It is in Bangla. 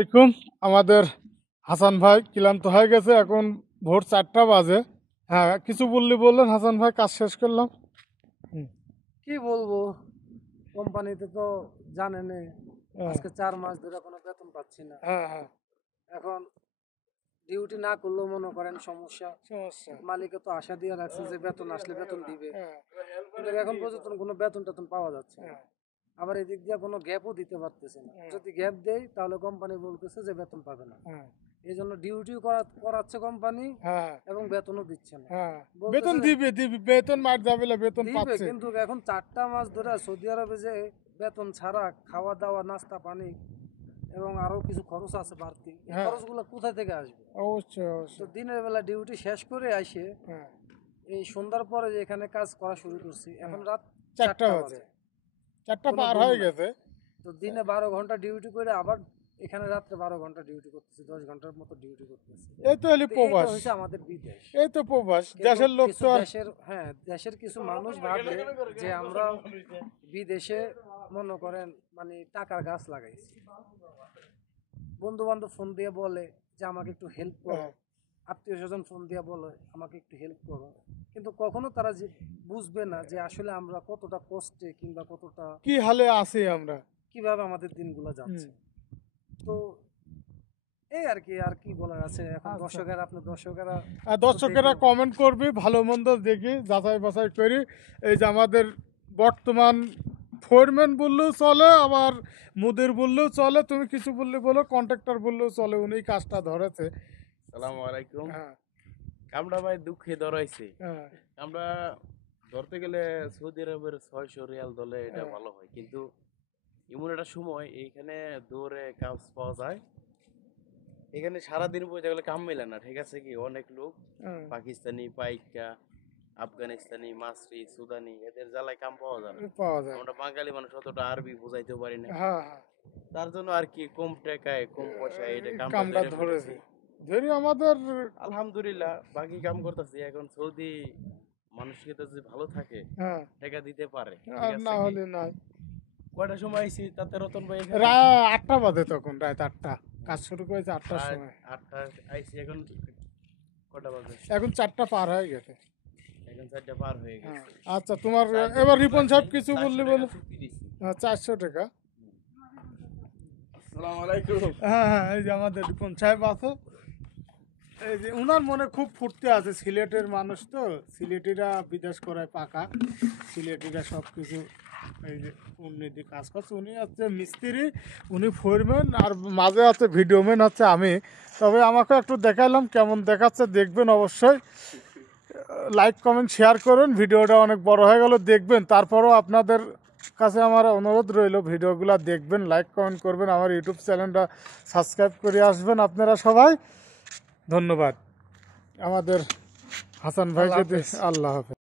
আসসালামাইকুম। আমাদের হাসান ভাই ক্লান্ত হয়ে গেছে, এখন ভোর 4টা বাজে। হ্যাঁ, কিছু বললেন হাসান ভাই, কাজ শেষ করলাম। কি বলবো, কোম্পানিতে তো জানেন হ্যাঁ আজকে 4 মাস ধরে কোনো বেতন পাচ্ছি না। হ্যাঁ হ্যাঁ, এখন ডিউটি না করলেও মনে করেন সমস্যা। সমস্যা। মালিকে তো আশা দিয়ে রাখছে যে বেতন আসলে বেতন দিবে, হ্যাঁ কিন্তু এখন পর্যন্ত কোনো বেতন টেতন পাওয়া যাচ্ছে না। হ্যাঁ আবার এদিক দিয়ে কোনো গ্যাপও দিতে পারতেছে না। হ্যাঁ, যদি গ্যাপ দেয় তাহলে কোম্পানি বলতেছে যে বেতন পাবে না। হ্যাঁ এই জন্য ডিউটিও করাচ্ছে কোম্পানি হ্যাঁ এবং বেতনও দিচ্ছে না। হ্যাঁ, বেতন বলতেছে দিবে দিবে, বেতন মার যাবে না, বেতন দিবে, পাচ্ছে। কিন্তু এখন 4টা মাস ধরে সৌদি আরবে যে বেতন ছাড়া খাওয়া দাওয়া নাস্তা পানি এবং আরো কিছু খরচ আছে বাড়তি, এই হ্যাঁ, খরচগুলো কোথা থেকে আসবে? অবশ্যই তো অবশ্যই। দিনের বেলা ডিউটি শেষ করে আসে হ্যাঁ এই সন্ধ্যার পরে যে এখানে কাজ করা শুরু করছি, এখন রাত 4টা 4টা বাজে, বাজে। 4টা কোনো পার ঘুম হয়ে নাই। গেছে। তো দিনে 12 ঘন্টা ডিউটি করে আবার এখানে রাত্রে 12 ঘন্টা ডিউটি করতেছি, 10 ঘন্টার মতো ডিউটি করতেছি। এই তো হলি তো এইটা প্রবাস, হচ্ছে আমাদের বিদেশ। এই তো প্রবাস। কিন্তু দেশের লোক কিছু তো আর দেশের কিছু মানুষ ভাবে যে আমরা বিদেশে মনে করেন মানে টাকার গাছ লাগাইছি। বন্ধু বান্ধব ফোন দিয়ে বলে যে আমাকে একটু হেল্প করো, আত্মীয় স্বজন ফোন দিয়ে বলে আমাকে একটু হেল্প করো, কিন্তু কখনো তারা যে বুঝবে না যে আসলে আমরা কতটা কষ্টে কিংবা কতটা কি হালে আছি আমরা। কিভাবে আমাদের দিনগুলো যাচ্ছে। তো এই আর কি, আর কি বলার আছে এখন। আচ্ছা। দর্শকেরা আর দর্শকেরা দেখলো। কমেন্ট করবি, ভালো মন্দ দেখি, যাচাই বাছাই করি। এই যে আমাদের বর্তমান ফোরম্যান বললেও চলে, আবার মুদির বললেও চলে, তুমি কিছু বললে বলো, কন্ট্রাক্টর বললেও চলে, উনি কাজটা ধরেছে। সালামু আলাইকুম। হ্যাঁ কামড়া ভাই দুঃখে ধরাইছে। হ্যাঁ আমরা ধরতে গেলে সৌদি আরবের 600 রিয়াল দলে এটা হ্যাঁ, ভালো হয়, কিন্তু এমন একটা সময় এইখানে দৌড়ে কাজ পাওয়া যায়। এখানে সারাদিন বসে গেলে কাম মেলে না, ঠিক আছে কি? অনেক লোক হ্যাঁ, পাকিস্তানি, পাইকা, আফগানিস্তানি, মাসরি, সুদানি এদের জ্বালায় কাম পাওয়া যায় না। পাওয়া যায়। আমরা বাঙালি মানুষ অতটা আরবি বুঝাইতেও পারি না, হ্যাঁ হ্যাঁ, তার জন্য আর কি কম টাকায় কম পয়সায় এটা এই কামটা কামটা ধরে ধরেছে। ফেলেছি। ধরি আমাদের। আলহামদুলিল্লাহ বাকি কাম করতেছি। এখন সৌদি মানুষকে তো যদি ভালো থাকে হ্যাঁ, টাকা দিতে পারে, ঠিক আর না আছে কি? হলে নাই। কয়টার সময় আইছি তাতে রতন ভাই এখানে? রাত 8টা বাজে, তখন রাত 8টা, কাজ শুরু করেছে 8টার রাত সময়। 8টা আইছি, এখন কটা বাজে? এখন 4টা পার হয়ে গেছে। এখন 4টা পার হয়ে হ্যাঁ, গেছে। আচ্ছা, তোমার চারজন এবার লোক রিপন আছে, সাহেব কিছু 400 বললি টাকা বলো। চুক্তি দিছি। 400 টাকা। আসসালামু আলাইকুম। হ্যাঁ হ্যাঁ, এই যে আমাদের রিপন সাহেব আছে, এই যে উনার মনে খুব ফুর্তি আছে। সিলেটের মানুষ তো, সিলেটিরা বিদেশ করে পাকা, সিলেটিরা সব কিছু এই যে উন্নতি কাজ করছে। উনি হচ্ছে মিস্ত্রি, উনি ফোরম্যান, আর মাঝে আছে ভিডিওম্যান হচ্ছে আমি। তবে আমাকে একটু দেখাইলাম, কেমন দেখাচ্ছে দেখবেন অবশ্যই। লাইক কমেন্ট শেয়ার করুন। ভিডিওটা অনেক বড় হয়ে গেল, দেখবেন। তারপরও আপনাদের কাছে আমার অনুরোধ রইল, ভিডিওগুলো দেখবেন, লাইক কমেন্ট করবেন, আমার ইউটিউব চ্যানেলটা সাবস্ক্রাইব করে আসবেন আপনারা সবাই। ধন্যবাদ আমাদের হাসান ভাইকে। আল্লাহ হাফেজ।